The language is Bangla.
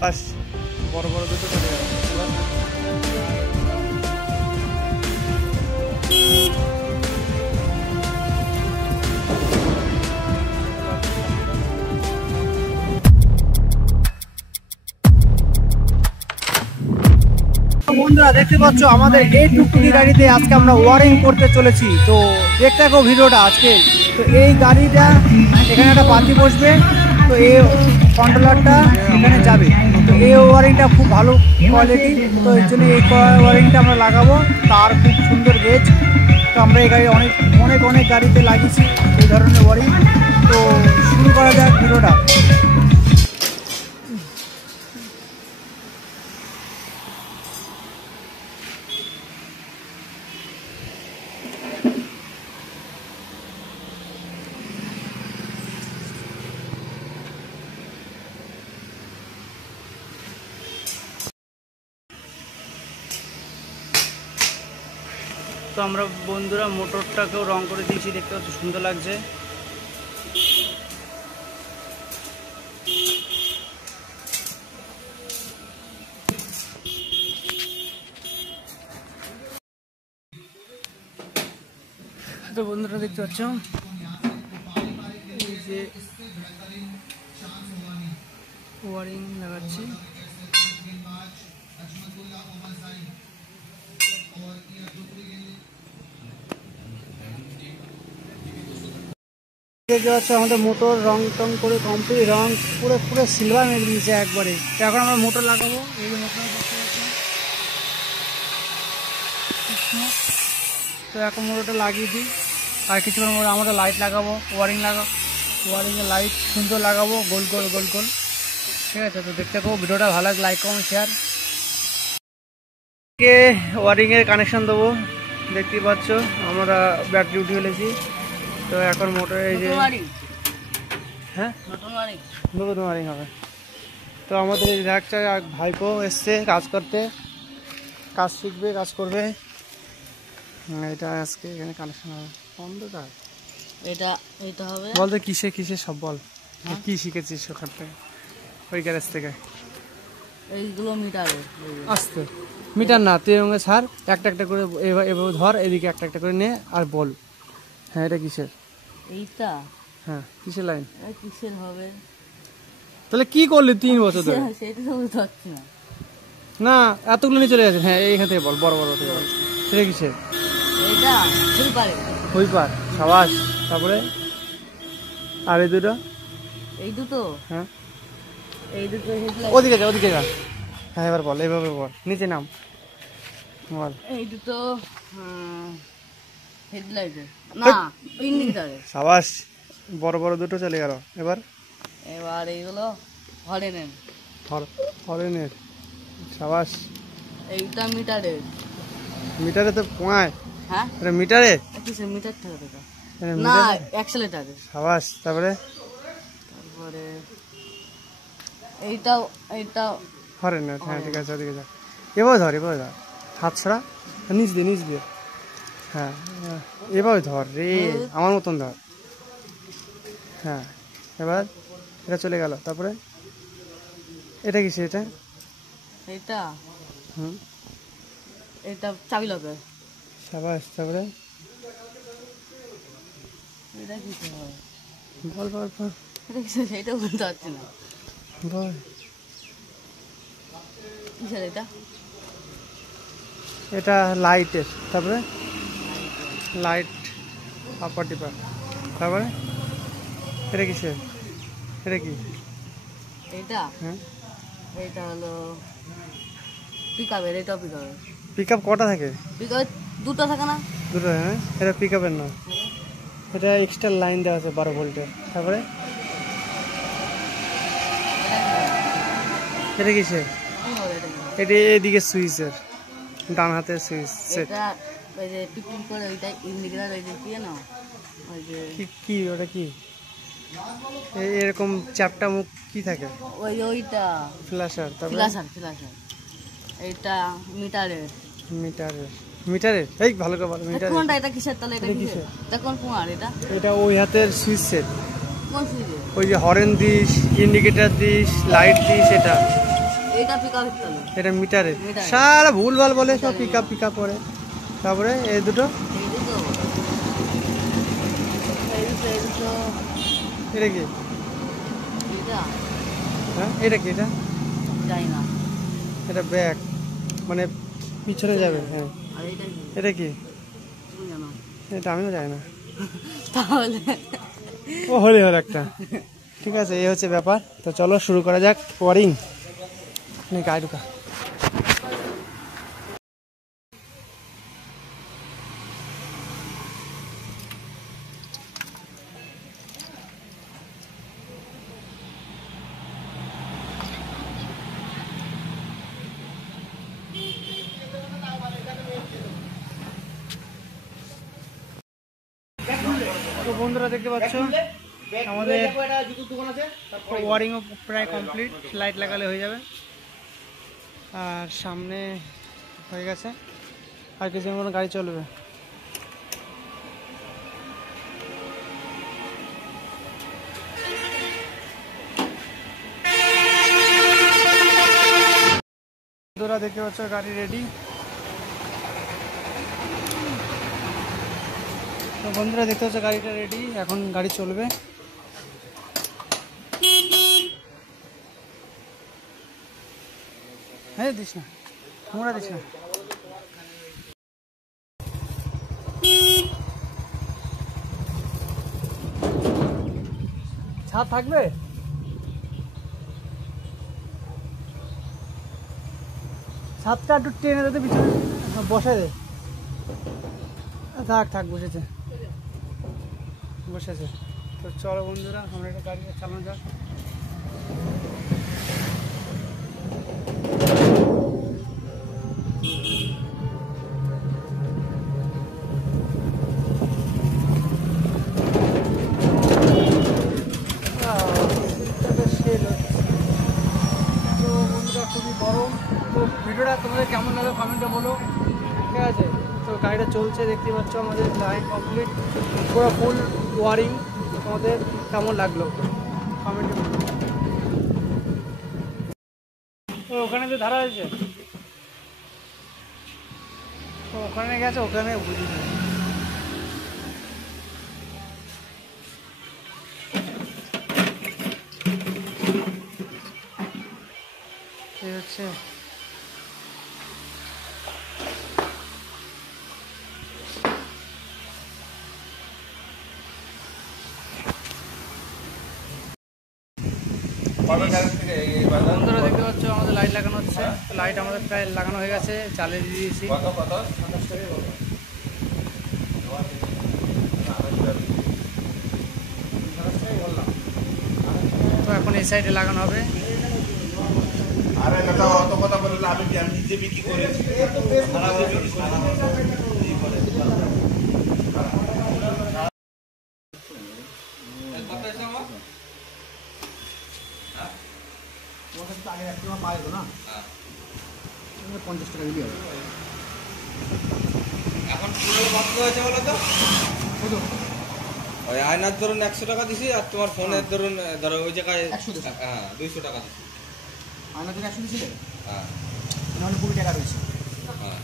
বাস বড় বড় দুটো চলে যাবে। বন্ধুরা দেখতে পাচ্ছ আমাদের এই টুকটুকি গাড়িতে আজকে আমরা ওয়ারিং করতে চলেছি। তো দেখতে থাকো ভিডিওটা আজকে। তো এই গাড়িটা এখানে একটা বাতি বসবে, তো এই কন্ট্রোলারটা এখানে যাবে। তো এই ওয়ারিংটা খুব ভালো কোয়ালিটি, তো এর জন্য এই ওয়ারিংটা আমরা লাগাবো। তার খুব সুন্দর গেজ, তো আমরা এই গাড়ি অনেক অনেক অনেক গাড়িতে লাগিয়েছি এই ধরনের ওয়ারিং। তো শুরু করা যাক ভিডিওটা। তো আমরা বন্ধুরা মোটরটাকেও রং করে দিয়েছি, দেখতে পাচ্ছি সুন্দর লাগছে। তো বন্ধুরা দেখতে পাচ্ছ এই যে ওয়ারিং লাগাচ্ছি। দেখতে পাচ্ছ আমাদের মোটর রং টং করে কমপ্লিট, রং পুরো পুরো সিলভার মেরে দিয়েছে একবারে। এখন আমরা মোটর লাগাবো। এই যে মোটর দেখতে পাচ্ছ, তো এখন মোটরটা লাগিয়ে দিই। আর কিছুক্ষণ পরে আমরা লাইট লাগাবো, ওয়ারিংয়ের লাইট সুন্দর লাগাবো, গোল গোল গোল গোল। ঠিক আছে, তো দেখতে পাবো। ভিডিওটা ভালো লাগে লাইক কমেন্ট শেয়ার। ওয়ারিংয়ের কানেকশন দেবো। দেখতেই পাচ্ছ আমরা ব্যাটারি উঠিয়ে ফেলেছি। তো এখন মোটর এই যে হ্যাঁ নতুন ওয়ারিং হবে। তো আমাদের এই একটা ভাইপো এসছে কাজ করতে, কাজ শিখবে, কাজ করবে। এটা আজকে এখানে কানেকশন হবে। অন্ধকার এটা হবে বলতে কিসে কিসে সব বল, কি শিখেছিস ওখান থেকে, ওই গ্যারেজ থেকে? এইগুলো মিটারে আসতে মিটার না, তুই রঙে ছাড়, একটা একটা করে এভাবে ধর, এদিকে একটা একটা করে নে আর বল। হ্যাঁ এটা কিসের? এইটা হ্যাঁ কিসের লাইন? কিসের হবে? তাহলে কি করলি 3 বছর ধরে? সেটা তো বুঝতে পারছি না। না এতগুলো নিয়ে চলে গেছে। হ্যাঁ এইখান থেকে বল, বড় বড় থেকে বল। সেটা কিসের? এটা হুইপার। হুইপার, সাবাস। তারপরে আর এই দুটো? এই দুটো, হ্যাঁ এই দুটো হেডলাইট। ওদিকে যা, ওদিকে যা। হ্যাঁ এবার বল, এইভাবে বল, নিচে নাম বল। এই দুটো হেডলাইটের না ইন্ডিকেটরের। সাবাস, বড় বড় দুটো চলে গেল। এবার এইগুলো হরেনের। হরেনের, সাবাস। এইটা মিটারের। মিটারে তো পয়েন্ট। হ্যাঁ এটা মিটারে? কিসের মিটার থাকে এটা? এটা না মিটারে? অ্যাক্সেলেটারের। সাবাস। তারপরে এইটাও হরেনের। হ্যাঁ ঠিক আছে, ওদিকে যা। এভাবে ধর, এভাবে ধর, হাত ছড়া, নিচ দিয়ে নিচ দিয়ে। হ্যাঁ এভাবে ধর রে, আমার মতন ধর। হ্যাঁ এবার এটা চলে গেল। তারপরে এটা কিসে? এটা হুম এটা চাবি লকে। সাবাস। তারপরে এটা কিসে হয়? বল বল বল, এটা কিসে? সেটা বলতে পারছি না। বল কিসের এটা? এটা লাইটের। তারপরে লাইট আপার টিপার। তারপরে এটা কিসের? এটা কি? এটা হ্যাঁ এটা হলো পিকআপের। এটা পিকআপের। পিকআপ কটা থাকে? পিকআপ দুটো থাকে না? দুটো। হ্যাঁ এটা পিকআপের না, এটা এক্সট্রা লাইন দেওয়া আছে 12 ভোল্টের। তারপরে এটা কিসের? এটা এদিকে সুইচের, ডান হাতের সুইচ সেট। এটা ওই যে পিপিং করে ওইটা ইন্ডিকেটর, ওই যে কি না ওই যে কি ওটা কি এরকম চ্যাপটা মুখ কি থাকে? ওইটা ফ্ল্যাশার। তারপরে ফ্ল্যাশার। এইটা মিটারের। মিটারের এই ভালো করে বল। মিটারের কোনটা? এটা কিসের? তাহলে এটা কিসের? এটা কোন কুমার? এটা ওই হাতের সুইচ সেট। কোন সুইচে? ওই যে horn this, indicator this, light this, এটা এইটা পিকআপ চলে, এটা মিটারে মিটারে। সারা ভুলভাল বলে সব পিকআপ করে। তারপরে এই দুটো এই দুটো এটা কি? এটা হ্যাঁ এটা কি? এটা যাই না। এটা ব্যাগ মানে পিছনে যাবে। হ্যাঁ আর এইটা কি এটা কি? তুমি জানো? এটা আমিও জানি না। তাহলে ও হলে হল একটা। ঠিক আছে, এই হচ্ছে ব্যাপার। তো চলো শুরু করা যাক ওয়ারিং। গায়ে ঢুকা। তো বন্ধুরা দেখতে পাচ্ছ আমাদের ওয়ারিংও প্রায় কমপ্লিট, লাইট লাগালে হয়ে যাবে। আর সামনে হয়ে গেছে, আর কিছুদিন মতো গাড়ি চলবে। বন্ধুরা দেখতে পাচ্ছ গাড়ি রেডি। তো বন্ধুরা দেখতে পাচ্ছ গাড়িটা রেডি, এখন গাড়ি চলবে। হ্যাঁ দিস না, মোড়া দিস না। ছাদ থাকবে? ছাদটা একটু টেনে দিতে পিছনে বসাই দে। থাক বসেছে। তো চলো বন্ধুরা আমরা একটা গাড়ি চালানো যাক। তো বন্ধুরা খুবই গরম। তো ভিডিওটা তোমাদের কেমন লাগলো কমেন্টে বলো। ঠিক আছে, তো গাড়িটা চলছে দেখতে পাচ্ছ, আমাদের লাইন কমপ্লিট, পুরো ফুল ওয়ারিং। তোমাদের কেমন লাগলো কমেন্টে বলো। তো ওখানে যে ধারা হয়েছে, তো ওখানে গেছে, ওখানে বুঝি না। এই হচ্ছে বন্ধুরা দেখতে পাচ্ছ আমাদের লাইট লাগানো হচ্ছে। লাইট আমাদের প্রায় লাগানো হয়ে গেছে, চালিয়ে দিয়ে দিয়েছি। তো এখন এই সাইডে লাগানো হবে। আরে দাদা অত কথা বললে আমি নিজে বিক্রি করেছি। এখন পুরো কত হয়েছে বলো তো? ওই আয়নার ধরুন 100 টাকা দিছি, আর তোমার ফোনের ধরুন ধরো ওই জায়গায় 200 টাকা দিছি। আয়না 100 দিছিলে? হ্যাঁ নাহলে 20 টাকা রয়েছে। হ্যাঁ।